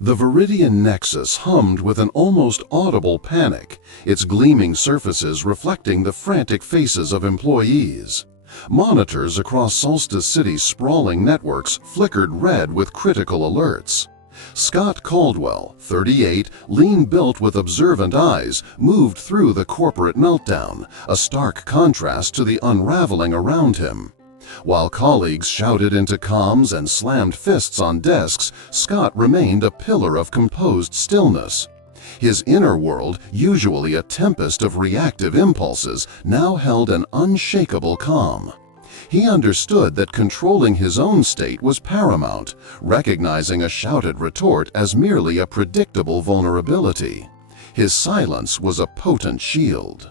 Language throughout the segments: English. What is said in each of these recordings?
The Viridian nexus hummed with an almost audible panic, its gleaming surfaces reflecting the frantic faces of employees. Monitors across Solstice City's sprawling networks flickered red with critical alerts. Scott Caldwell, 38, lean-built with observant eyes, moved through the corporate meltdown, a stark contrast to the unraveling around him. While colleagues shouted into comms and slammed fists on desks, Scott remained a pillar of composed stillness. His inner world, usually a tempest of reactive impulses, now held an unshakable calm. He understood that controlling his own state was paramount, recognizing a shouted retort as merely a predictable vulnerability. His silence was a potent shield.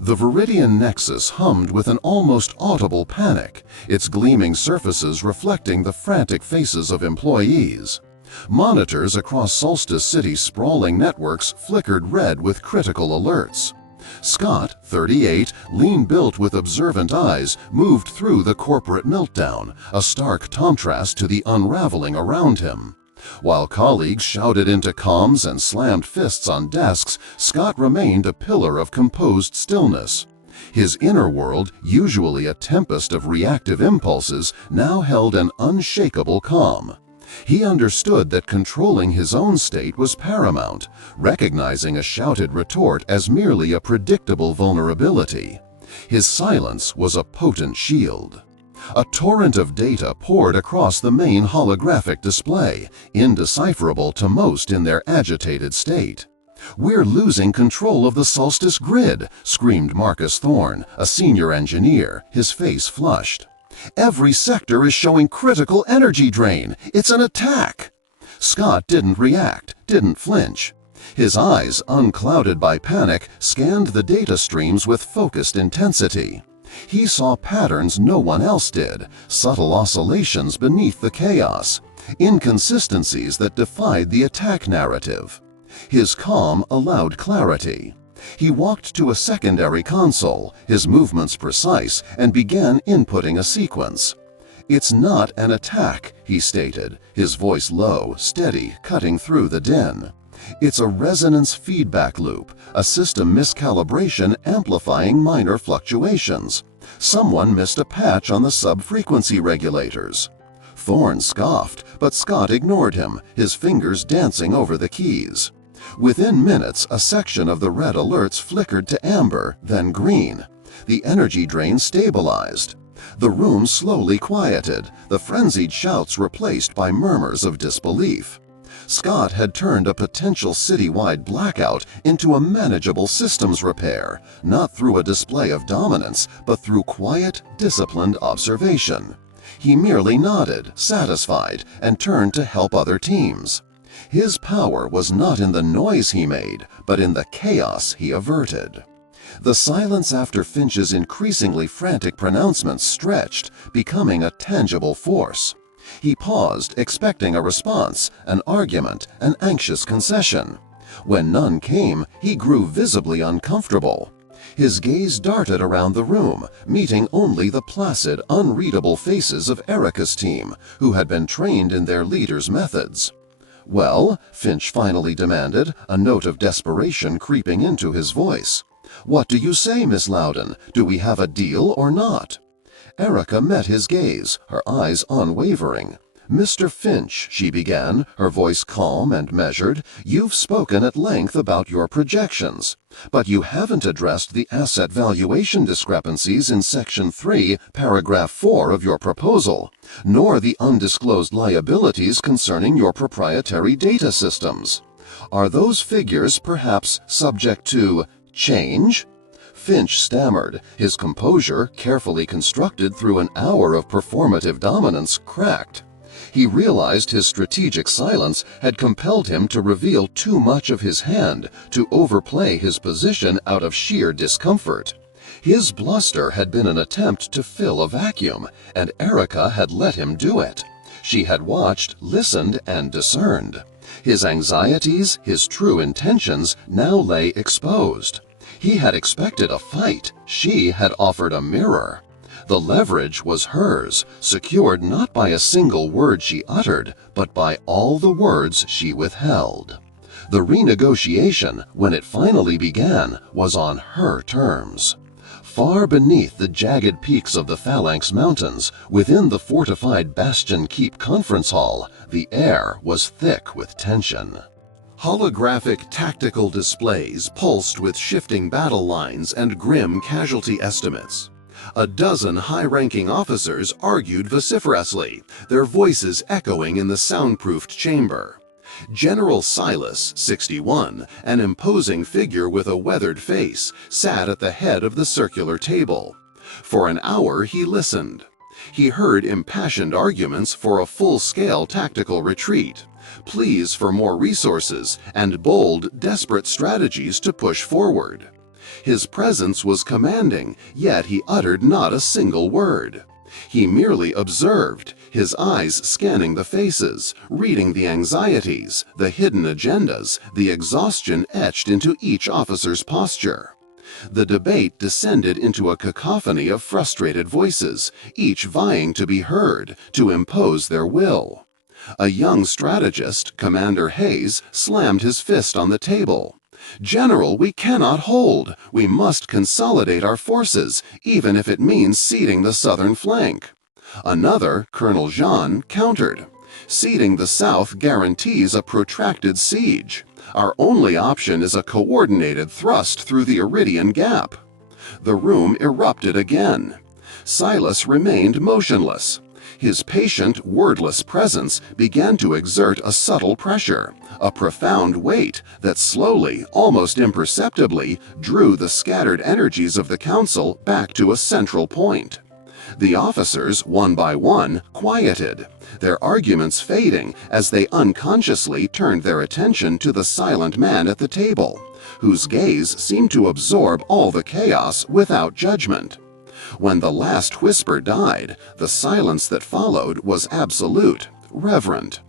The Viridian nexus hummed with an almost audible panic, its gleaming surfaces reflecting the frantic faces of employees. Monitors across Solstice City's sprawling networks flickered red with critical alerts. Scott, 38, lean-built with observant eyes, moved through the corporate meltdown, a stark contrast to the unraveling around him. While colleagues shouted into comms and slammed fists on desks, Scott remained a pillar of composed stillness. His inner world, usually a tempest of reactive impulses, now held an unshakable calm. He understood that controlling his own state was paramount, recognizing a shouted retort as merely a predictable vulnerability. His silence was a potent shield. A torrent of data poured across the main holographic display, indecipherable to most in their agitated state. "We're losing control of the Solstice grid," screamed Marcus Thorne, a senior engineer, his face flushed. "Every sector is showing critical energy drain. It's an attack." Scott didn't react, didn't flinch. His eyes, unclouded by panic, scanned the data streams with focused intensity. He saw patterns no one else did, subtle oscillations beneath the chaos, inconsistencies that defied the attack narrative. His calm allowed clarity. He walked to a secondary console, his movements precise, and began inputting a sequence. "It's not an attack," he stated, his voice low, steady, cutting through the din. "It's a resonance feedback loop, a system miscalibration amplifying minor fluctuations. Someone missed a patch on the sub-frequency regulators." Thorne scoffed, but Scott ignored him, his fingers dancing over the keys. Within minutes, a section of the red alerts flickered to amber, then green. The energy drain stabilized. The room slowly quieted, the frenzied shouts replaced by murmurs of disbelief. Scott had turned a potential citywide blackout into a manageable systems repair, not through a display of dominance, but through quiet, disciplined observation. He merely nodded, satisfied, and turned to help other teams. His power was not in the noise he made, but in the chaos he averted. The silence after Finch's increasingly frantic pronouncements stretched, becoming a tangible force. He paused, expecting a response, an argument, an anxious concession. When none came, he grew visibly uncomfortable. His gaze darted around the room, meeting only the placid, unreadable faces of Erica's team, who had been trained in their leader's methods. "Well," Finch finally demanded, a note of desperation creeping into his voice. "What do you say, Miss Loudon? Do we have a deal or not?" Erica met his gaze, her eyes unwavering. "Mr. Finch," she began, her voice calm and measured, "you've spoken at length about your projections. But you haven't addressed the asset valuation discrepancies in Section 3, Paragraph 4 of your proposal, nor the undisclosed liabilities concerning your proprietary data systems. Are those figures perhaps subject to change?" Finch stammered, his composure, carefully constructed through an hour of performative dominance, cracked. He realized his strategic silence had compelled him to reveal too much of his hand, to overplay his position out of sheer discomfort. His bluster had been an attempt to fill a vacuum, and Erica had let him do it. She had watched, listened, and discerned. His anxieties, his true intentions, now lay exposed. He had expected a fight. She had offered a mirror. The leverage was hers, secured not by a single word she uttered, but by all the words she withheld. The renegotiation, when it finally began, was on her terms. Far beneath the jagged peaks of the Phalanx Mountains, within the fortified Bastion Keep conference hall, the air was thick with tension. Holographic tactical displays pulsed with shifting battle lines and grim casualty estimates. A dozen high-ranking officers argued vociferously, their voices echoing in the soundproofed chamber. General Silas, 61, an imposing figure with a weathered face, sat at the head of the circular table. For an hour he listened. He heard impassioned arguments for a full-scale tactical retreat, pleas for more resources, and bold, desperate strategies to push forward. His presence was commanding, yet he uttered not a single word. He merely observed, his eyes scanning the faces, reading the anxieties, the hidden agendas, the exhaustion etched into each officer's posture. The debate descended into a cacophony of frustrated voices, each vying to be heard, to impose their will. A young strategist, Commander Hayes, slammed his fist on the table. "General, we cannot hold. We must consolidate our forces, even if it means ceding the southern flank." Another, Colonel Jean, countered. "Ceding the south guarantees a protracted siege. Our only option is a coordinated thrust through the Iridian Gap." The room erupted again. Silas remained motionless. His patient, wordless presence began to exert a subtle pressure, a profound weight that slowly, almost imperceptibly, drew the scattered energies of the council back to a central point. The officers, one by one, quieted, their arguments fading as they unconsciously turned their attention to the silent man at the table, whose gaze seemed to absorb all the chaos without judgment. When the last whisper died, the silence that followed was absolute, reverent.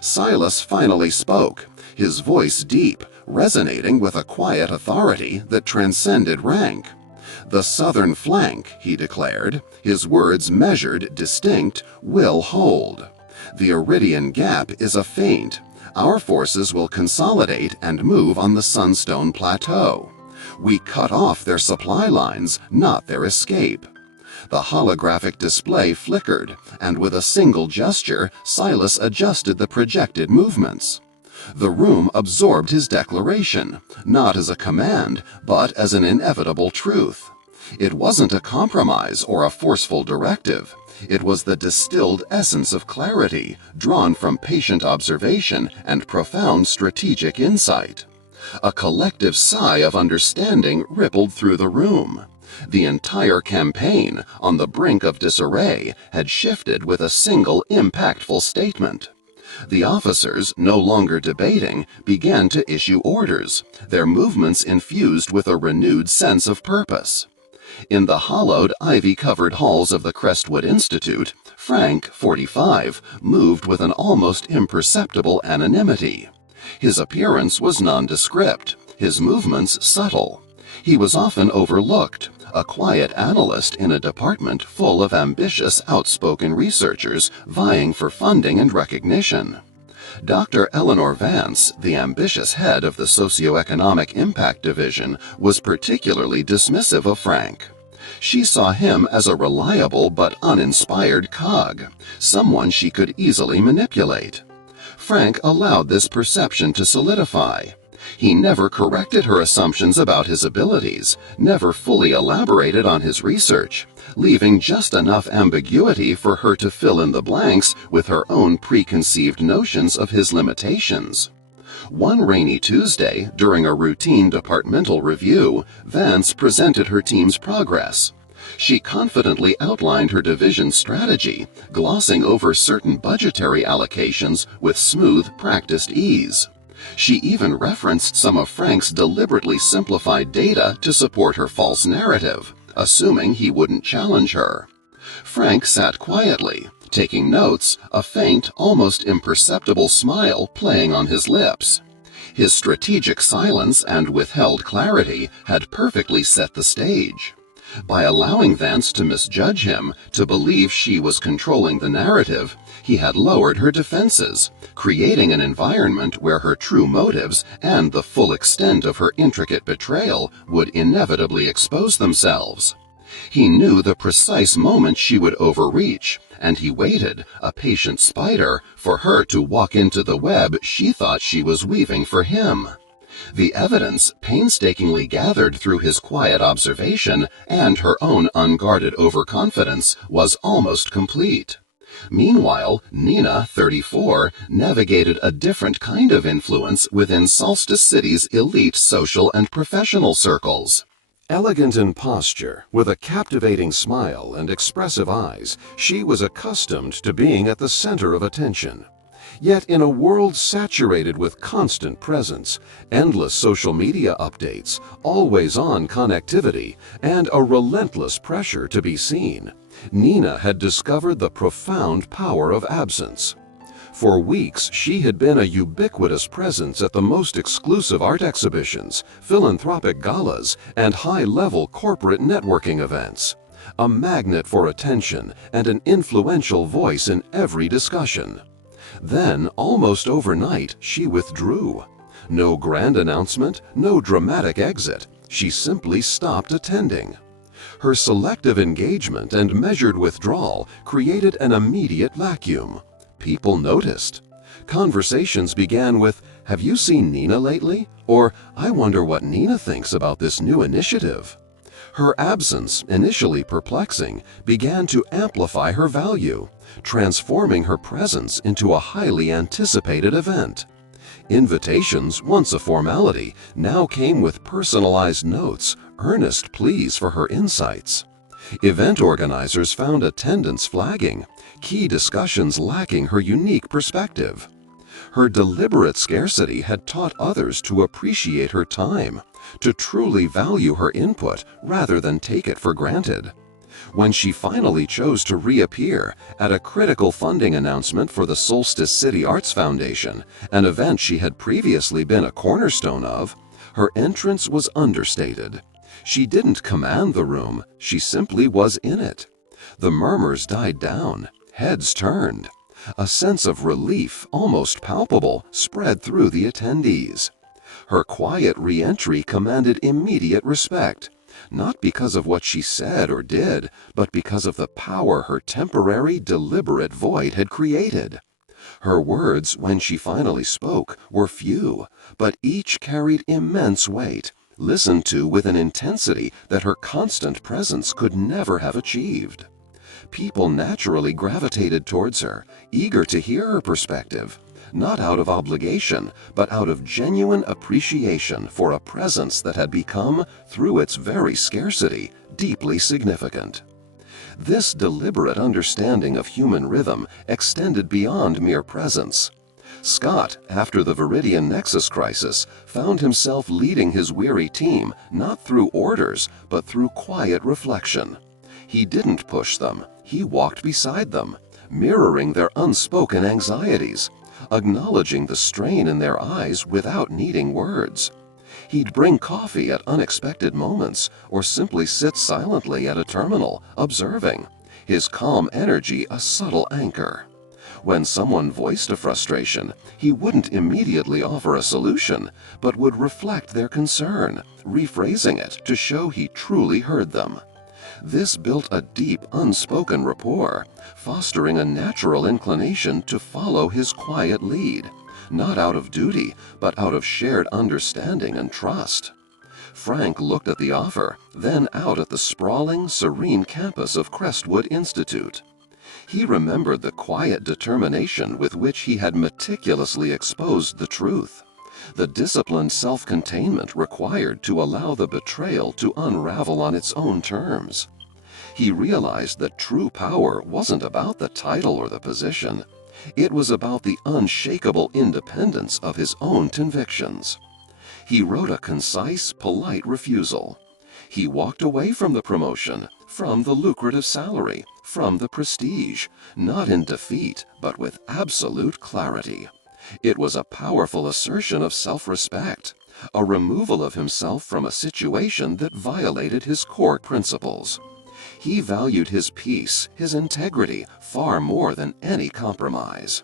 Silas finally spoke, his voice deep, resonating with a quiet authority that transcended rank. "The southern flank," he declared, his words measured, distinct, "will hold. The Iridian Gap is a feint. Our forces will consolidate and move on the Sunstone Plateau. We cut off their supply lines, not their escape." The holographic display flickered, and with a single gesture, Silas adjusted the projected movements. The room absorbed his declaration, not as a command, but as an inevitable truth. It wasn't a compromise or a forceful directive. It was the distilled essence of clarity, drawn from patient observation and profound strategic insight. A collective sigh of understanding rippled through the room. The entire campaign, on the brink of disarray, had shifted with a single impactful statement. The officers, no longer debating, began to issue orders, their movements infused with a renewed sense of purpose. In the hollowed, ivy-covered halls of the Crestwood Institute, Frank, 45, moved with an almost imperceptible anonymity. His appearance was nondescript, his movements subtle. He was often overlooked, a quiet analyst in a department full of ambitious, outspoken researchers vying for funding and recognition. Dr. Eleanor Vance, the ambitious head of the Socioeconomic Impact Division, was particularly dismissive of Frank. She saw him as a reliable but uninspired cog, someone she could easily manipulate. Frank allowed this perception to solidify. He never corrected her assumptions about his abilities, never fully elaborated on his research, leaving just enough ambiguity for her to fill in the blanks with her own preconceived notions of his limitations. One rainy Tuesday, during a routine departmental review, Vance presented her team's progress. She confidently outlined her division's strategy, glossing over certain budgetary allocations with smooth, practiced ease. She even referenced some of Frank's deliberately simplified data to support her false narrative, assuming he wouldn't challenge her. Frank sat quietly, taking notes, a faint, almost imperceptible smile playing on his lips. His strategic silence and withheld clarity had perfectly set the stage. By allowing Vance to misjudge him, to believe she was controlling the narrative, he had lowered her defenses, creating an environment where her true motives and the full extent of her intricate betrayal would inevitably expose themselves. He knew the precise moment she would overreach, and he waited, a patient spider, for her to walk into the web she thought she was weaving for him. The evidence, painstakingly gathered through his quiet observation and her own unguarded overconfidence, was almost complete. Meanwhile, Nina, 34, navigated a different kind of influence within Solstice City's elite social and professional circles. Elegant in posture, with a captivating smile and expressive eyes, she was accustomed to being at the center of attention. Yet in a world saturated with constant presence, endless social media updates, always-on connectivity, and a relentless pressure to be seen, Nina had discovered the profound power of absence. For weeks, she had been a ubiquitous presence at the most exclusive art exhibitions, philanthropic galas, and high-level corporate networking events. A magnet for attention and an influential voice in every discussion. Then, almost overnight, she withdrew. No grand announcement, no dramatic exit. She simply stopped attending. Her selective engagement and measured withdrawal created an immediate vacuum. People noticed. Conversations began with, "Have you seen Nina lately?" Or, "I wonder what Nina thinks about this new initiative." Her absence, initially perplexing, began to amplify her value, transforming her presence into a highly anticipated event. Invitations, once a formality, now came with personalized notes, earnest pleas for her insights. Event organizers found attendance flagging, key discussions lacking her unique perspective. Her deliberate scarcity had taught others to appreciate her time, to truly value her input rather than take it for granted. When she finally chose to reappear at a critical funding announcement for the Solstice City Arts Foundation, an event she had previously been a cornerstone of, her entrance was understated. She didn't command the room, she simply was in it. The murmurs died down, heads turned. A sense of relief, almost palpable, spread through the attendees. Her quiet re-entry commanded immediate respect, not because of what she said or did, but because of the power her temporary, deliberate void had created. Her words, when she finally spoke, were few, but each carried immense weight, listened to with an intensity that her constant presence could never have achieved. People naturally gravitated towards her, eager to hear her perspective, not out of obligation, but out of genuine appreciation for a presence that had become, through its very scarcity, deeply significant. This deliberate understanding of human rhythm extended beyond mere presence. Scott, after the Viridian Nexus crisis, found himself leading his weary team not through orders, but through quiet reflection. He didn't push them, he walked beside them, mirroring their unspoken anxieties, acknowledging the strain in their eyes without needing words. He'd bring coffee at unexpected moments, or simply sit silently at a terminal, observing, his calm energy a subtle anchor. When someone voiced a frustration, he wouldn't immediately offer a solution, but would reflect their concern, rephrasing it to show he truly heard them. This built a deep, unspoken rapport, fostering a natural inclination to follow his quiet lead, not out of duty, but out of shared understanding and trust. Frank looked at the offer, then out at the sprawling, serene campus of Crestwood Institute. He remembered the quiet determination with which he had meticulously exposed the truth, the disciplined self-containment required to allow the betrayal to unravel on its own terms. He realized that true power wasn't about the title or the position. It was about the unshakable independence of his own convictions. He wrote a concise, polite refusal. He walked away from the promotion, from the lucrative salary, from the prestige, not in defeat, but with absolute clarity. It was a powerful assertion of self-respect, a removal of himself from a situation that violated his core principles. He valued his peace, his integrity, far more than any compromise.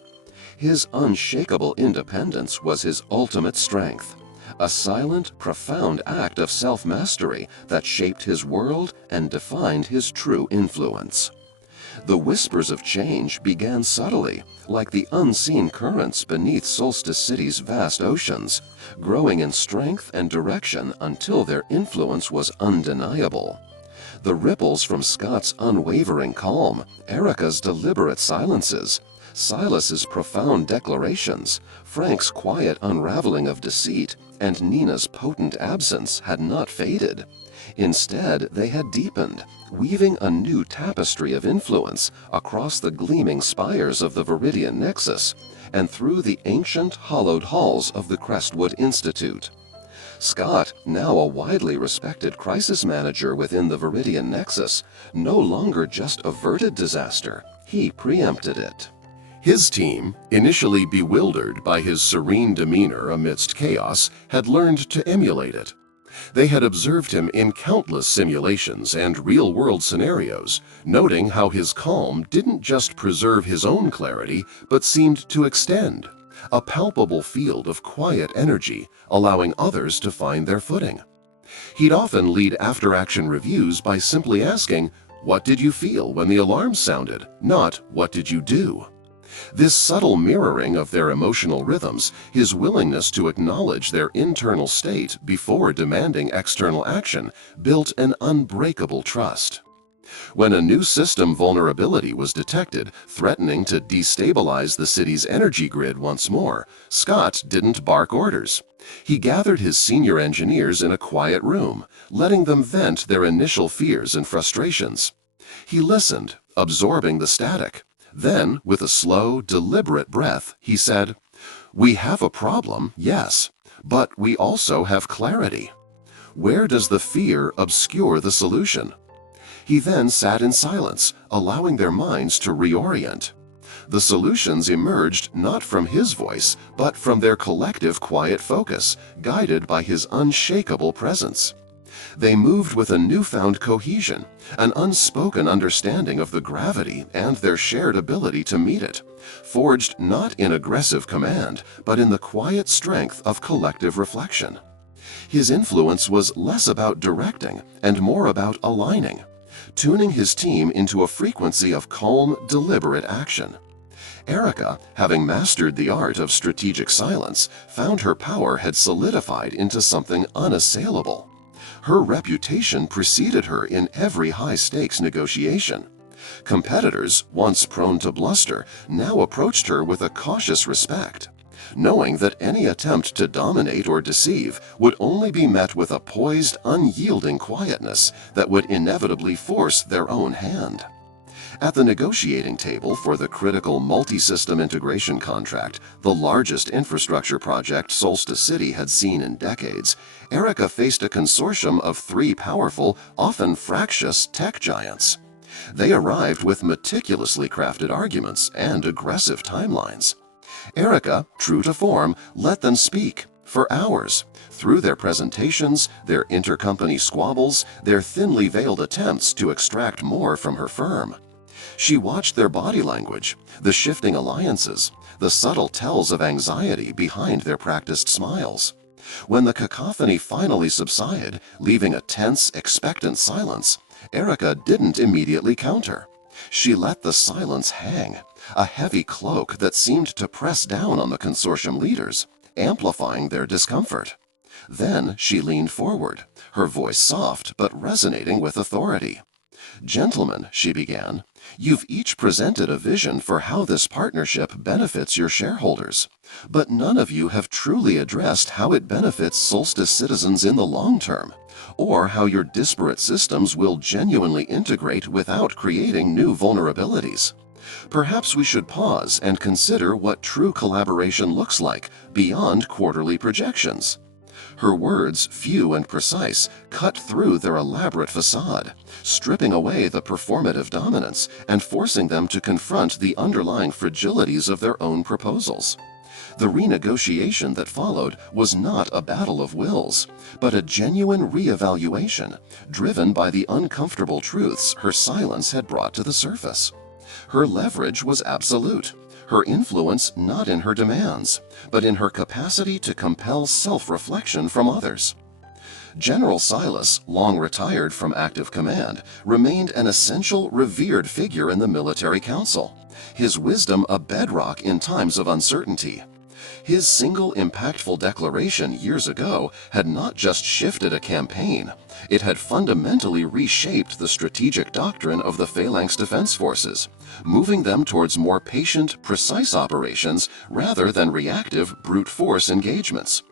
His unshakable independence was his ultimate strength, a silent, profound act of self-mastery that shaped his world and defined his true influence. The whispers of change began subtly, like the unseen currents beneath Solstice City's vast oceans, growing in strength and direction until their influence was undeniable. The ripples from Scott's unwavering calm, Erica's deliberate silences, Silas's profound declarations, Frank's quiet unraveling of deceit, and Nina's potent absence had not faded. Instead, they had deepened, weaving a new tapestry of influence across the gleaming spires of the Viridian Nexus and through the ancient, hollowed halls of the Crestwood Institute. Scott, now a widely respected crisis manager within the Viridian Nexus, no longer just averted disaster, he preempted it. His team, initially bewildered by his serene demeanor amidst chaos, had learned to emulate it. They had observed him in countless simulations and real-world scenarios, noting how his calm didn't just preserve his own clarity, but seemed to extend, a palpable field of quiet energy, allowing others to find their footing. He'd often lead after-action reviews by simply asking, "What did you feel when the alarms sounded?" not "What did you do?" This subtle mirroring of their emotional rhythms, his willingness to acknowledge their internal state before demanding external action, built an unbreakable trust. When a new system vulnerability was detected, threatening to destabilize the city's energy grid once more, Scott didn't bark orders. He gathered his senior engineers in a quiet room, letting them vent their initial fears and frustrations. He listened, absorbing the static. Then, with a slow, deliberate breath, he said, "We have a problem, yes, but we also have clarity. Where does the fear obscure the solution?" He then sat in silence, allowing their minds to reorient. The solutions emerged not from his voice, but from their collective quiet focus, guided by his unshakable presence. They moved with a newfound cohesion, an unspoken understanding of the gravity and their shared ability to meet it, forged not in aggressive command, but in the quiet strength of collective reflection. His influence was less about directing and more about aligning, tuning his team into a frequency of calm, deliberate action. Erica, having mastered the art of strategic silence, found her power had solidified into something unassailable. Her reputation preceded her in every high-stakes negotiation. Competitors, once prone to bluster, now approached her with a cautious respect, knowing that any attempt to dominate or deceive would only be met with a poised, unyielding quietness that would inevitably force their own hand. At the negotiating table for the critical multi-system integration contract, the largest infrastructure project Solstice City had seen in decades, Erica faced a consortium of three powerful, often fractious tech giants. They arrived with meticulously crafted arguments and aggressive timelines. Erica, true to form, let them speak for hours, through their presentations, their intercompany squabbles, their thinly veiled attempts to extract more from her firm. She watched their body language, the shifting alliances, the subtle tells of anxiety behind their practiced smiles. When the cacophony finally subsided, leaving a tense, expectant silence, Erica didn't immediately counter. She let the silence hang, a heavy cloak that seemed to press down on the consortium leaders, amplifying their discomfort. Then she leaned forward, her voice soft but resonating with authority. "Gentlemen," she began, "you've each presented a vision for how this partnership benefits your shareholders, but none of you have truly addressed how it benefits Solstice citizens in the long term, or how your disparate systems will genuinely integrate without creating new vulnerabilities. Perhaps we should pause and consider what true collaboration looks like beyond quarterly projections." Her words, few and precise, cut through their elaborate facade, stripping away the performative dominance and forcing them to confront the underlying fragilities of their own proposals. The renegotiation that followed was not a battle of wills, but a genuine reevaluation, driven by the uncomfortable truths her silence had brought to the surface. Her leverage was absolute, her influence not in her demands, but in her capacity to compel self-reflection from others. General Silas, long retired from active command, remained an essential, revered figure in the military council, his wisdom a bedrock in times of uncertainty. His single impactful declaration years ago had not just shifted a campaign, it had fundamentally reshaped the strategic doctrine of the Phalanx Defense Forces, moving them towards more patient, precise operations rather than reactive, brute force engagements.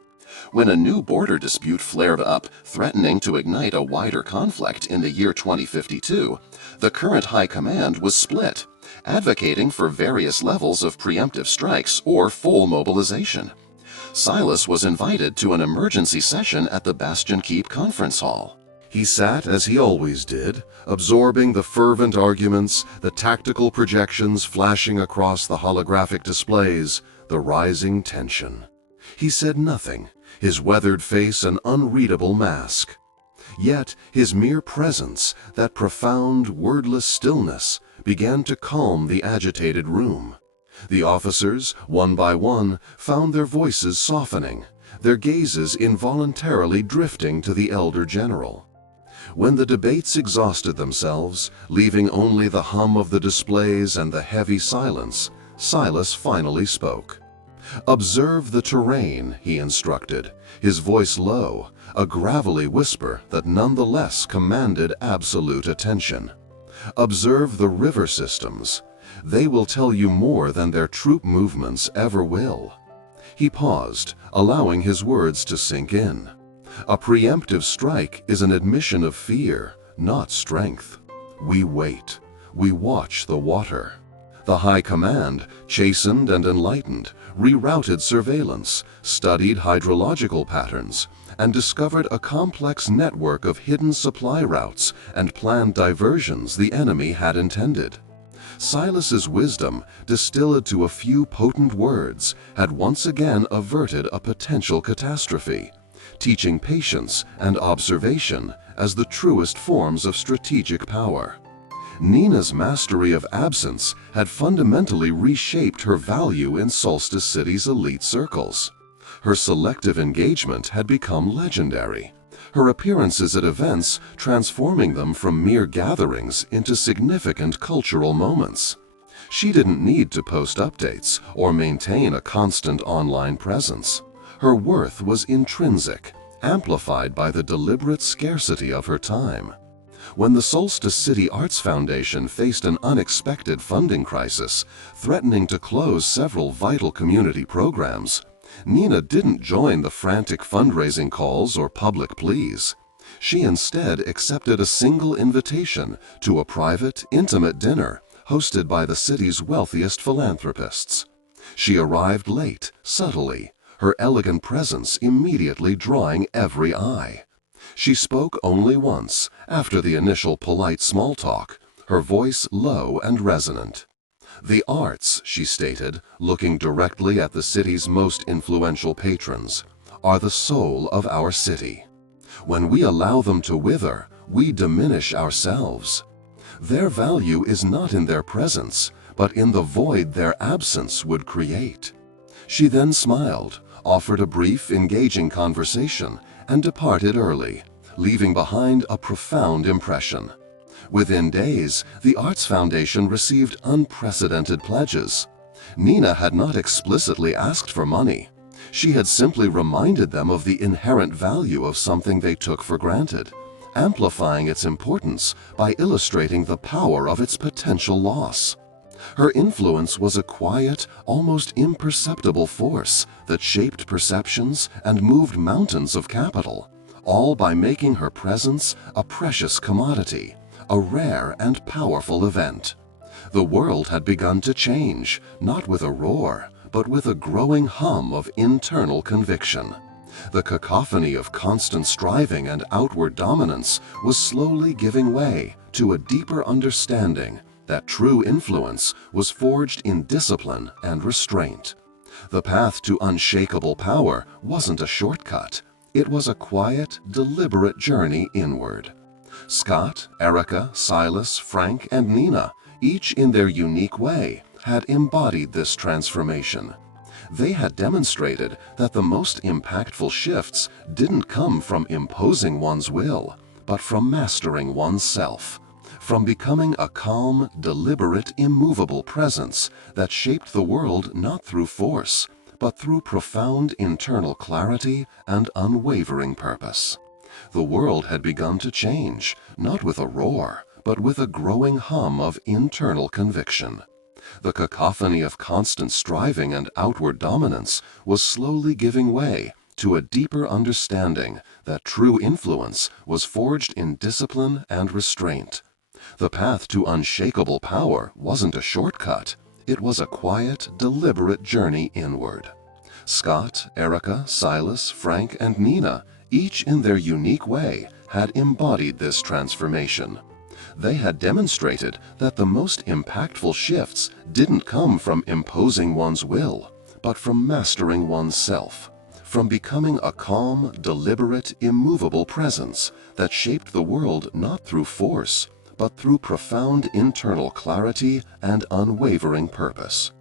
When a new border dispute flared up, threatening to ignite a wider conflict in the year 2052, the current high command was split, advocating for various levels of preemptive strikes or full mobilization. Silas was invited to an emergency session at the Bastion Keep Conference Hall. He sat as he always did, absorbing the fervent arguments, the tactical projections flashing across the holographic displays, the rising tension. He said nothing, his weathered face an unreadable mask. Yet his mere presence, that profound, wordless stillness, began to calm the agitated room. The officers, one by one, found their voices softening, their gazes involuntarily drifting to the elder general. When the debates exhausted themselves, leaving only the hum of the displays and the heavy silence, Silas finally spoke. "Observe the terrain," he instructed, his voice low, a gravelly whisper that nonetheless commanded absolute attention. "Observe the river systems. They will tell you more than their troop movements ever will." He paused, allowing his words to sink in. A preemptive strike is an admission of fear, not strength. We wait. We watch the water. The High Command, chastened and enlightened, rerouted surveillance, studied hydrological patterns, and discovered a complex network of hidden supply routes and planned diversions the enemy had intended. Silas's wisdom, distilled to a few potent words, had once again averted a potential catastrophe, teaching patience and observation as the truest forms of strategic power. Nina's mastery of absence had fundamentally reshaped her value in Solstice City's elite circles. Her selective engagement had become legendary, her appearances at events transforming them from mere gatherings into significant cultural moments. She didn't need to post updates or maintain a constant online presence. Her worth was intrinsic, amplified by the deliberate scarcity of her time. When the Solstice City Arts Foundation faced an unexpected funding crisis, threatening to close several vital community programs, Nina didn't join the frantic fundraising calls or public pleas. She instead accepted a single invitation to a private, intimate dinner hosted by the city's wealthiest philanthropists. She arrived late, subtly, her elegant presence immediately drawing every eye. She spoke only once, after the initial polite small talk, her voice low and resonant. "The arts," she stated, looking directly at the city's most influential patrons, "are the soul of our city. When we allow them to wither, we diminish ourselves. Their value is not in their presence, but in the void their absence would create." She then smiled, offered a brief, engaging conversation, and departed early, leaving behind a profound impression. Within days, the Arts Foundation received unprecedented pledges. Nina had not explicitly asked for money. She had simply reminded them of the inherent value of something they took for granted, amplifying its importance by illustrating the power of its potential loss. Her influence was a quiet, almost imperceptible force that shaped perceptions and moved mountains of capital, all by making her presence a precious commodity, a rare and powerful event. The world had begun to change, not with a roar, but with a growing hum of internal conviction. The cacophony of constant striving and outward dominance was slowly giving way to a deeper understanding that true influence was forged in discipline and restraint. The path to unshakable power wasn't a shortcut. It was a quiet, deliberate journey inward. Scott, Erica, Silas, Frank, and Nina, each in their unique way, had embodied this transformation. They had demonstrated that the most impactful shifts didn't come from imposing one's will, but from mastering oneself, from becoming a calm, deliberate, immovable presence that shaped the world not through force, but through profound internal clarity and unwavering purpose. The world had begun to change, not with a roar, but with a growing hum of internal conviction. The cacophony of constant striving and outward dominance was slowly giving way to a deeper understanding that true influence was forged in discipline and restraint. The path to unshakable power wasn't a shortcut. It was a quiet, deliberate journey inward. Scott, Erica, Silas, Frank, and Nina, each in their unique way, had embodied this transformation. They had demonstrated that the most impactful shifts didn't come from imposing one's will, but from mastering oneself, from becoming a calm, deliberate, immovable presence that shaped the world not through force, but through profound internal clarity and unwavering purpose.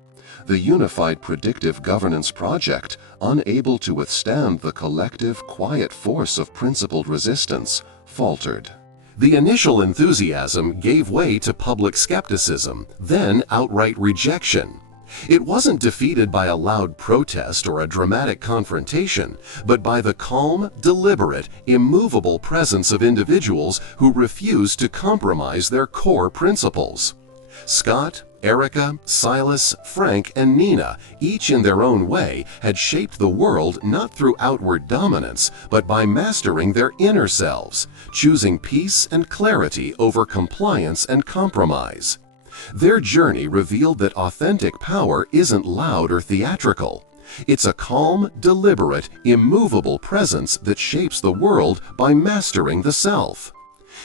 The unified predictive governance project, unable to withstand the collective, quiet force of principled resistance, faltered. The initial enthusiasm gave way to public skepticism, then outright rejection. It wasn't defeated by a loud protest or a dramatic confrontation, but by the calm, deliberate, immovable presence of individuals who refused to compromise their core principles. Scott, Erica, Silas, Frank, and Nina, each in their own way, had shaped the world not through outward dominance, but by mastering their inner selves, choosing peace and clarity over compliance and compromise. Their journey revealed that authentic power isn't loud or theatrical. It's a calm, deliberate, immovable presence that shapes the world by mastering the self.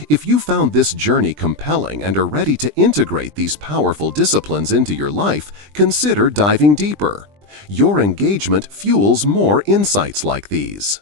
If you found this journey compelling and are ready to integrate these powerful disciplines into your life, consider diving deeper. Your engagement fuels more insights like these.